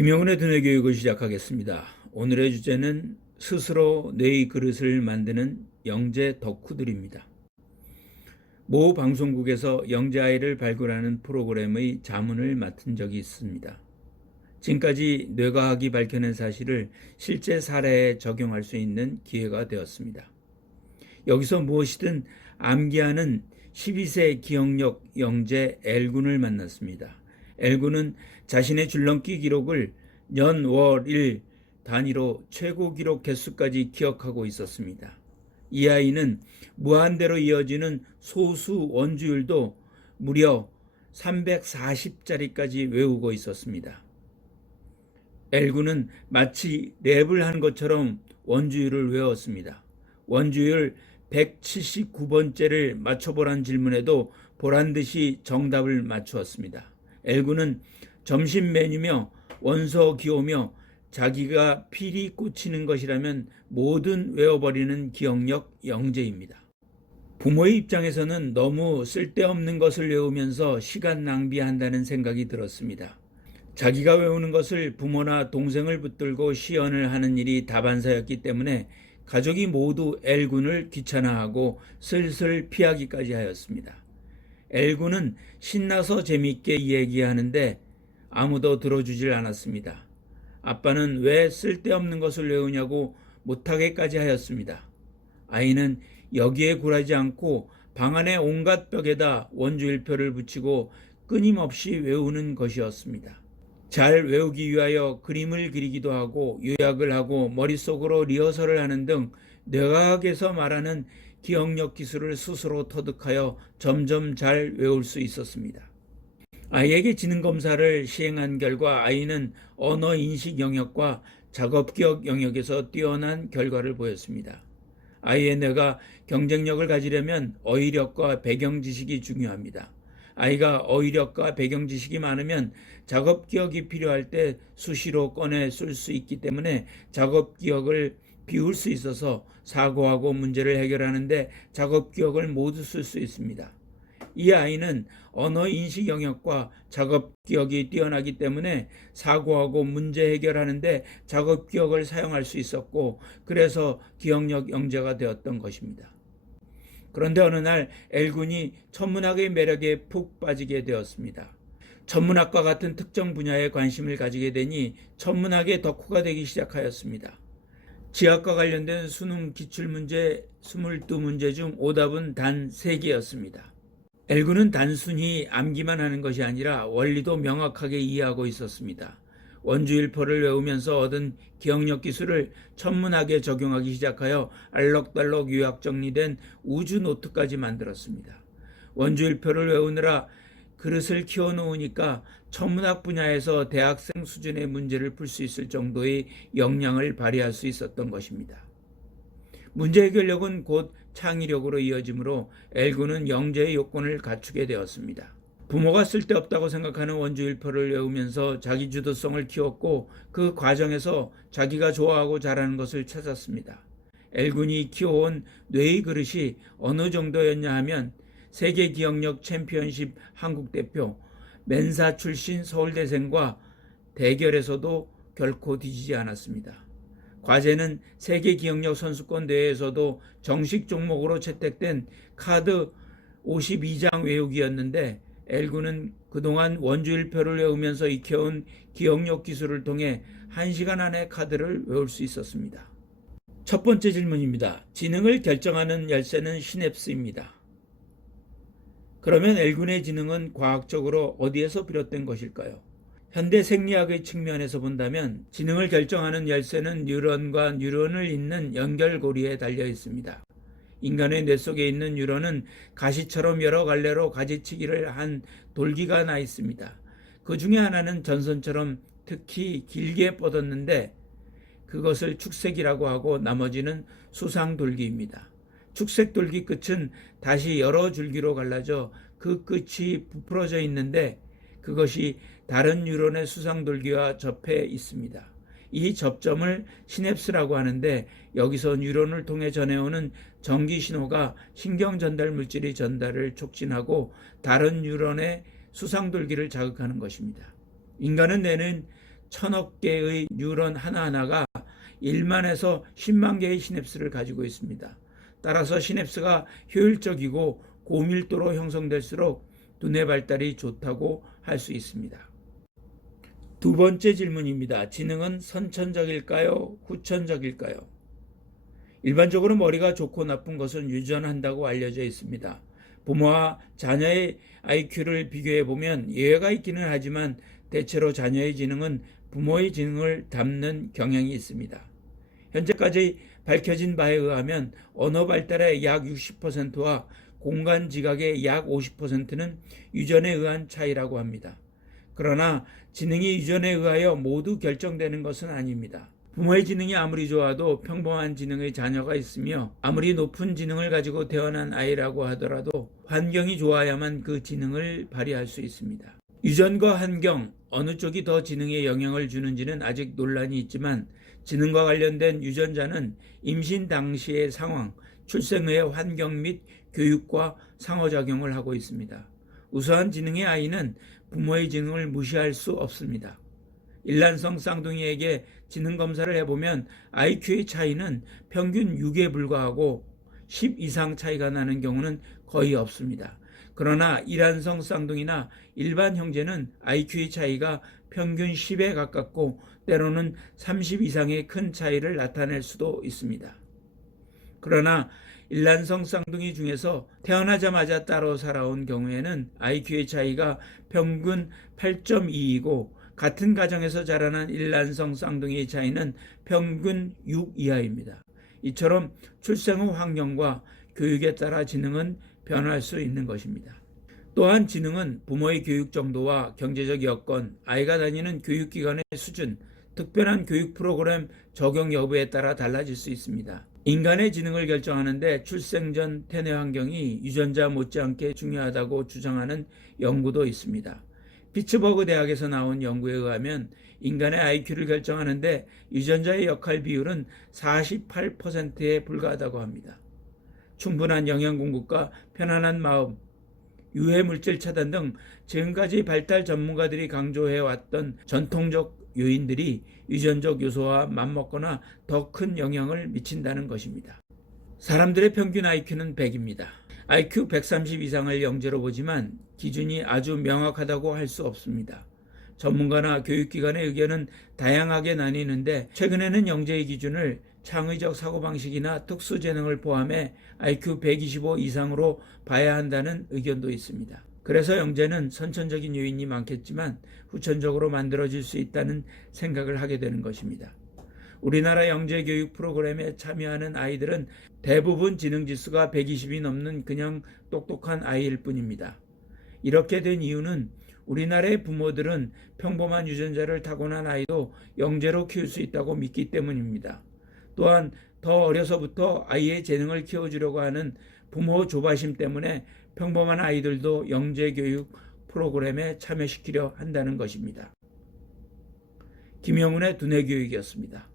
김영훈의 두뇌 교육을 시작하겠습니다. 오늘의 주제는 스스로 뇌의 그릇을 만드는 영재 덕후들입니다. 모 방송국에서 영재아이를 발굴하는 프로그램의 자문을 맡은 적이 있습니다. 지금까지 뇌과학이 밝혀낸 사실을 실제 사례에 적용할 수 있는 기회가 되었습니다. 여기서 무엇이든 암기하는 12세 기억력 영재 L군을 만났습니다. L군은 자신의 줄넘기 기록을 년, 월, 일 단위로 최고 기록 개수까지 기억하고 있었습니다. 이 아이는 무한대로 이어지는 소수 원주율도 무려 340자리까지 외우고 있었습니다. L군은 마치 랩을 한 것처럼 원주율을 외웠습니다. 원주율 179번째를 맞춰보란 질문에도 보란듯이 정답을 맞추었습니다. L군은 점심 메뉴며 원서 기호며 자기가 필히 꽂히는 것이라면 뭐든 외워버리는 기억력 영재입니다. 부모의 입장에서는 너무 쓸데없는 것을 외우면서 시간 낭비한다는 생각이 들었습니다. 자기가 외우는 것을 부모나 동생을 붙들고 시연을 하는 일이 다반사였기 때문에 가족이 모두 L군을 귀찮아하고 슬슬 피하기까지 하였습니다. L군은 신나서 재미있게 얘기하는데 아무도 들어주질 않았습니다. 아빠는 왜 쓸데없는 것을 외우냐고 못하게까지 하였습니다. 아이는 여기에 굴하지 않고 방 안의 온갖 벽에다 원주율표를 붙이고 끊임없이 외우는 것이었습니다. 잘 외우기 위하여 그림을 그리기도 하고 요약을 하고 머릿속으로 리허설을 하는 등 뇌과학에서 말하는 기억력 기술을 스스로 터득하여 점점 잘 외울 수 있었습니다. 아이에게 지능검사를 시행한 결과 아이는 언어인식 영역과 작업기억 영역에서 뛰어난 결과를 보였습니다. 아이의 뇌가 경쟁력을 가지려면 어휘력과 배경지식이 중요합니다. 아이가 어휘력과 배경지식이 많으면 작업기억이 필요할 때 수시로 꺼내 쓸 수 있기 때문에 작업기억을 비울 수 있어서 사고하고 문제를 해결하는데 작업기억을 모두 쓸 수 있습니다. 이 아이는 언어인식 영역과 작업기억이 뛰어나기 때문에 사고하고 문제 해결하는데 작업기억을 사용할 수 있었고 그래서 기억력 영재가 되었던 것입니다. 그런데 어느 날 L군이 천문학의 매력에 푹 빠지게 되었습니다. 천문학과 같은 특정 분야에 관심을 가지게 되니 천문학의 덕후가 되기 시작하였습니다. 지학과 관련된 수능 기출문제 22문제 중 오답은 단 3개였습니다. L군은 단순히 암기만 하는 것이 아니라 원리도 명확하게 이해하고 있었습니다. 원주율표를 외우면서 얻은 기억력 기술을 천문학에 적용하기 시작하여 알록달록 요약 정리된 우주 노트까지 만들었습니다. 원주율표를 외우느라 그릇을 키워놓으니까 천문학 분야에서 대학생 수준의 문제를 풀 수 있을 정도의 역량을 발휘할 수 있었던 것입니다. 문제 해결력은 곧 창의력으로 이어지므로 L군은 영재의 요건을 갖추게 되었습니다. 부모가 쓸데없다고 생각하는 원주율표를 외우면서 자기 주도성을 키웠고 그 과정에서 자기가 좋아하고 잘하는 것을 찾았습니다. L군이 키워온 뇌의 그릇이 어느 정도였냐 하면 세계 기억력 챔피언십 한국대표, 멘사 출신 서울대생과 대결에서도 결코 뒤지지 않았습니다. 과제는 세계 기억력 선수권 대회에서도 정식 종목으로 채택된 카드 52장 외우기였는데 L군은 그동안 원주율표를 외우면서 익혀온 기억력 기술을 통해 1시간 안에 카드를 외울 수 있었습니다. 첫 번째 질문입니다. 지능을 결정하는 열쇠는 시냅스입니다. 그러면 L군의 지능은 과학적으로 어디에서 비롯된 것일까요? 현대 생리학의 측면에서 본다면 지능을 결정하는 열쇠는 뉴런과 뉴런을 잇는 연결고리에 달려 있습니다. 인간의 뇌 속에 있는 뉴런은 가시처럼 여러 갈래로 가지치기를 한 돌기가 나 있습니다. 그 중에 하나는 전선처럼 특히 길게 뻗었는데 그것을 축색이라고 하고 나머지는 수상돌기입니다. 축색돌기 끝은 다시 여러 줄기로 갈라져 그 끝이 부풀어져 있는데 그것이 다른 뉴런의 수상돌기와 접해 있습니다. 이 접점을 시냅스라고 하는데 여기서 뉴런을 통해 전해오는 전기 신호가 신경 전달 물질의 전달을 촉진하고 다른 뉴런의 수상돌기를 자극하는 것입니다. 인간의 뇌는 천억 개의 뉴런 하나하나가 1만에서 10만 개의 시냅스를 가지고 있습니다. 따라서 시냅스가 효율적이고 고밀도로 형성될수록 두뇌 발달이 좋다고 할 수 있습니다. 두 번째 질문입니다. 지능은 선천적일까요? 후천적일까요? 일반적으로 머리가 좋고 나쁜 것은 유전한다고 알려져 있습니다. 부모와 자녀의 IQ를 비교해 보면 예외가 있기는 하지만 대체로 자녀의 지능은 부모의 지능을 닮는 경향이 있습니다. 현재까지 밝혀진 바에 의하면 언어 발달의 약 60%와 공간 지각의 약 50%는 유전에 의한 차이라고 합니다. 그러나 지능이 유전에 의하여 모두 결정되는 것은 아닙니다. 부모의 지능이 아무리 좋아도 평범한 지능의 자녀가 있으며 아무리 높은 지능을 가지고 태어난 아이라고 하더라도 환경이 좋아야만 그 지능을 발휘할 수 있습니다. 유전과 환경, 어느 쪽이 더 지능에 영향을 주는지는 아직 논란이 있지만 지능과 관련된 유전자는 임신 당시의 상황, 출생 후의 환경 및 교육과 상호작용을 하고 있습니다. 우수한 지능의 아이는 부모의 지능을 무시할 수 없습니다. 일란성 쌍둥이에게 지능 검사를 해보면 IQ의 차이는 평균 6에 불과하고 10 이상 차이가 나는 경우는 거의 없습니다. 그러나 일란성 쌍둥이나 일반 형제는 IQ의 차이가 평균 10에 가깝고 때로는 30 이상의 큰 차이를 나타낼 수도 있습니다. 그러나 일란성 쌍둥이 중에서 태어나자마자 따로 살아온 경우에는 IQ의 차이가 평균 8.2이고 같은 가정에서 자라난 일란성 쌍둥이의 차이는 평균 6 이하입니다. 이처럼 출생 후 환경과 교육에 따라 지능은 변할 수 있는 것입니다. 또한 지능은 부모의 교육 정도와 경제적 여건, 아이가 다니는 교육기관의 수준, 특별한 교육 프로그램 적용 여부에 따라 달라질 수 있습니다. 인간의 지능을 결정하는데 출생 전 태내 환경이 유전자 못지않게 중요하다고 주장하는 연구도 있습니다. 피츠버그 대학에서 나온 연구에 의하면 인간의 IQ를 결정하는데 유전자의 역할 비율은 48%에 불과하다고 합니다. 충분한 영양 공급과 편안한 마음, 유해 물질 차단 등 지금까지 발달 전문가들이 강조해왔던 전통적 요인들이 유전적 요소와 맞먹거나 더 큰 영향을 미친다는 것입니다. 사람들의 평균 IQ는 100입니다. IQ 130 이상을 영재로 보지만 기준이 아주 명확하다고 할 수 없습니다. 전문가나 교육기관의 의견은 다양하게 나뉘는데 최근에는 영재의 기준을 창의적 사고방식이나 특수재능을 포함해 IQ 125 이상으로 봐야 한다는 의견도 있습니다. 그래서 영재는 선천적인 요인이 많겠지만 후천적으로 만들어질 수 있다는 생각을 하게 되는 것입니다. 우리나라 영재 교육 프로그램에 참여하는 아이들은 대부분 지능지수가 120이 넘는 그냥 똑똑한 아이일 뿐입니다. 이렇게 된 이유는 우리나라의 부모들은 평범한 유전자를 타고난 아이도 영재로 키울 수 있다고 믿기 때문입니다. 또한 더 어려서부터 아이의 재능을 키워주려고 하는 부모 조바심 때문에 평범한 아이들도 영재 교육 프로그램에 참여시키려 한다는 것입니다. 김영훈의 두뇌 교육이었습니다.